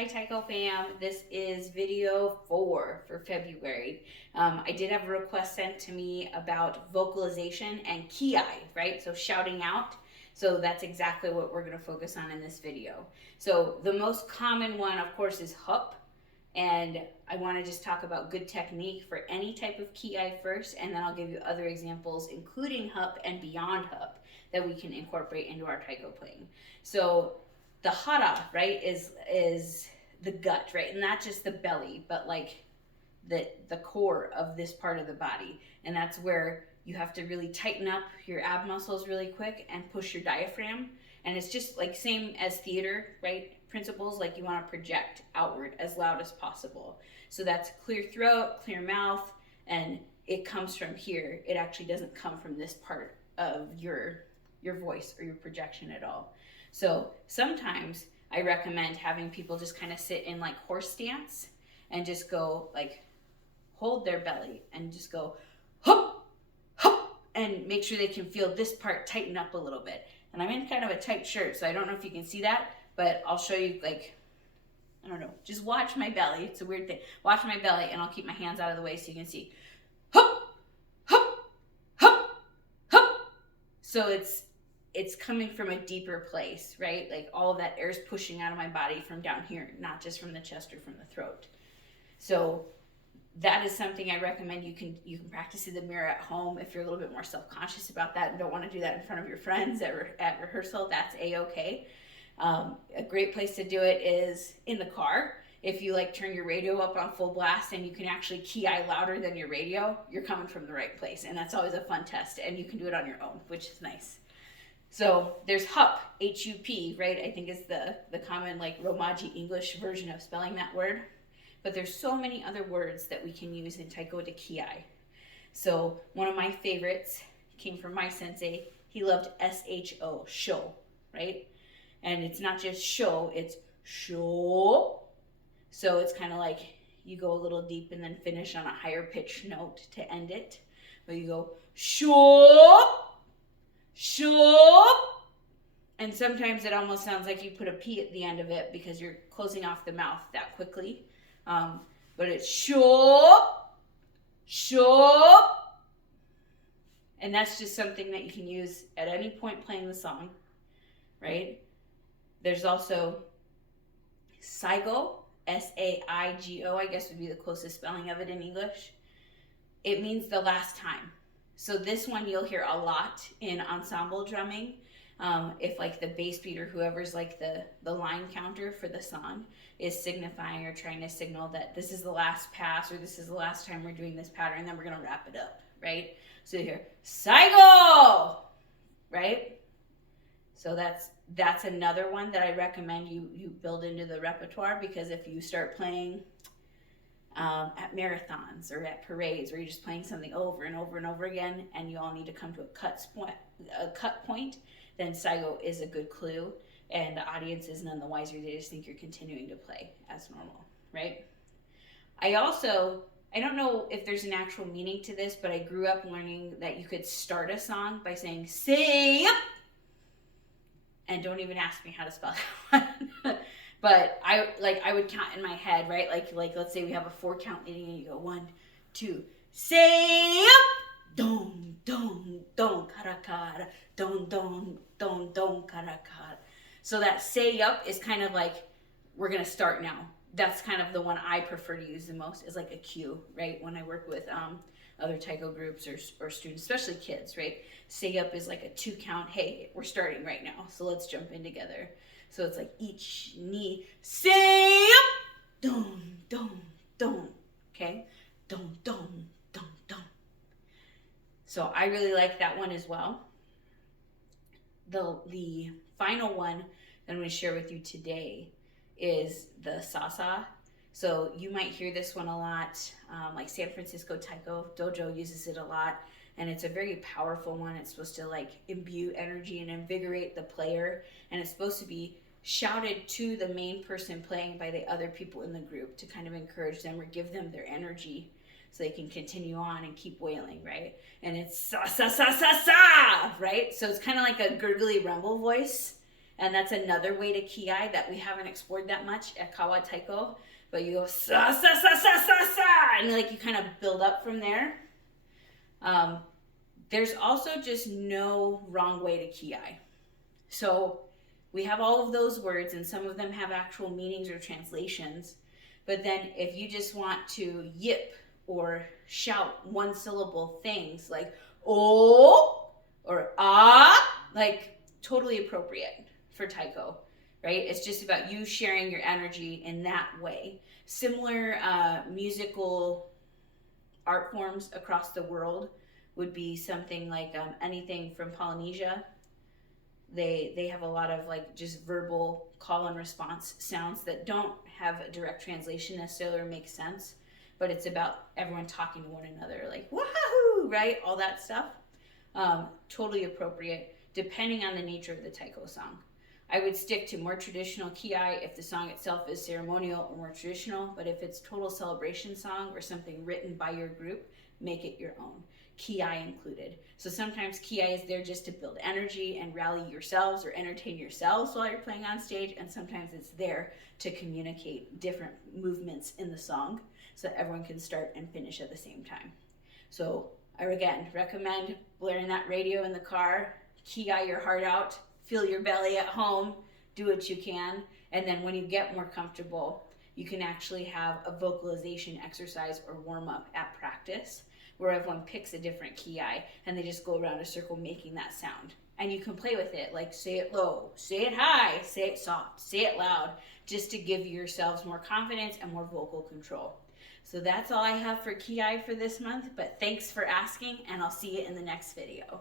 Hi Taiko fam, this is video 4 for February. I did have a request sent to me about vocalization and Kiai, right? So shouting out. So that's exactly what we're going to focus on in this video. So the most common one, of course, is hup. And I want to just talk about good technique for any type of Kiai first, and then I'll give you other examples, including hup and beyond hup, that we can incorporate into our Taiko playing. So the hara, right, is the gut, right, and not just the belly, but like the core of this part of the body, and that's where you have to really tighten up your ab muscles really quick and push your diaphragm. And it's just like same as theater, right, principles, like you want to project outward as loud as possible. So that's clear throat, clear mouth, and it comes from here. It actually doesn't come from this part of your voice or your projection at all. So sometimes I recommend having people just kind of sit in like horse stance and just go like hold their belly and just go hup, hup, and make sure they can feel this part tighten up a little bit. And I'm in kind of a tight shirt, so I don't know if you can see that, but I'll show you, like, I don't know, just watch my belly. It's a weird thing. Watch my belly, and I'll keep my hands out of the way so you can see. Hup, hup, hup, hup. So it's coming from a deeper place, right? Like all of that air is pushing out of my body from down here, not just from the chest or from the throat. So that is something I recommend you can practice in the mirror at home if you're a little bit more self-conscious about that and don't want to do that in front of your friends at rehearsal. That's a-okay. A great place to do it is in the car. If you like turn your radio up on full blast and you can actually Kiai louder than your radio, you're coming from the right place, and that's always a fun test, and you can do it on your own, which is nice. So there's hup, H-U-P, right? I think is the common like Romaji English version of spelling that word. But there's so many other words that we can use in Taiko to Kiai. So one of my favorites came from my sensei. He loved S-H-O, sho, right? And it's not just show, it's sho. So it's kind of like you go a little deep and then finish on a higher pitched note to end it. But you go sho, sho. And sometimes it almost sounds like you put a P at the end of it because you're closing off the mouth that quickly. But it's sho, sho. And that's just something that you can use at any point playing the song, right? There's also saigo, S-A-I-G-O, I guess would be the closest spelling of it in English. It means the last time. So this one you'll hear a lot in ensemble drumming. If like the bass beat or whoever's like the line counter for the song is signifying or trying to signal that this is the last pass or this is the last time we're doing this pattern, then we're going to wrap it up, right? So you hear saigo, right? So that's another one that I recommend you build into the repertoire, because if you start playing at marathons or at parades where you're just playing something over and over and over again and you all need to come to a cut point, then saigo is a good clue, and the audience is none the wiser. They just think you're continuing to play as normal, right? I don't know if there's an actual meaning to this, but I grew up learning that you could start a song by saying say up, and don't even ask me how to spell that one. But I would count in my head, right? Like let's say we have a 4 count leading and you go 1, 2, say up, don don don kara kara, don don don don kara kara. So that say up is kind of like we're gonna start now. That's kind of the one I prefer to use the most, is like a cue, right? When I work with other Taiko groups or students, especially kids, right? Say up is like a 2 count. Hey, we're starting right now, so let's jump in together. So it's like each knee, say up, don, don, don, okay? Don, don, don, don. So I really like that one as well. The final one that I'm going to share with you today is the sasa. So you might hear this one a lot, like San Francisco Taiko Dojo uses it a lot, and it's a very powerful one. It's supposed to like imbue energy and invigorate the player, and it's supposed to be shouted to the main person playing by the other people in the group to kind of encourage them or give them their energy so they can continue on and keep wailing, right? And it's sa sa sa sa sa, right? So it's kind of like a gurgly rumble voice, And that's another way to Kiai that we haven't explored that much at Kawa Taiko. But you go sa sa sa sa sa sa, and like you kind of build up from there. There's also just no wrong way to Kiai. So we have all of those words, and some of them have actual meanings or translations. But then if you just want to yip or shout one syllable things like oh or ah, like totally appropriate for Taiko, right? It's just about you sharing your energy in that way. Similar musical art forms across the world would be something like anything from Polynesia. They have a lot of like just verbal call and response sounds that don't have a direct translation necessarily or make sense, but it's about everyone talking to one another, like wahoo, right? All that stuff. Totally appropriate depending on the nature of the Taiko song. I would stick to more traditional Kiai if the song itself is ceremonial or more traditional, but if it's total celebration song or something written by your group, make it your own. Kiai included. So sometimes Kiai is there just to build energy and rally yourselves or entertain yourselves while you're playing on stage, and sometimes it's there to communicate different movements in the song so that everyone can start and finish at the same time. So I again recommend blaring that radio in the car, Kiai your heart out, feel your belly at home, do what you can, and then when you get more comfortable, you can actually have a vocalization exercise or warm up at practice where everyone picks a different Kiai and they just go around a circle making that sound. And you can play with it, like say it low, say it high, say it soft, say it loud, just to give yourselves more confidence and more vocal control. So that's all I have for Kiai for this month, but thanks for asking, and I'll see you in the next video.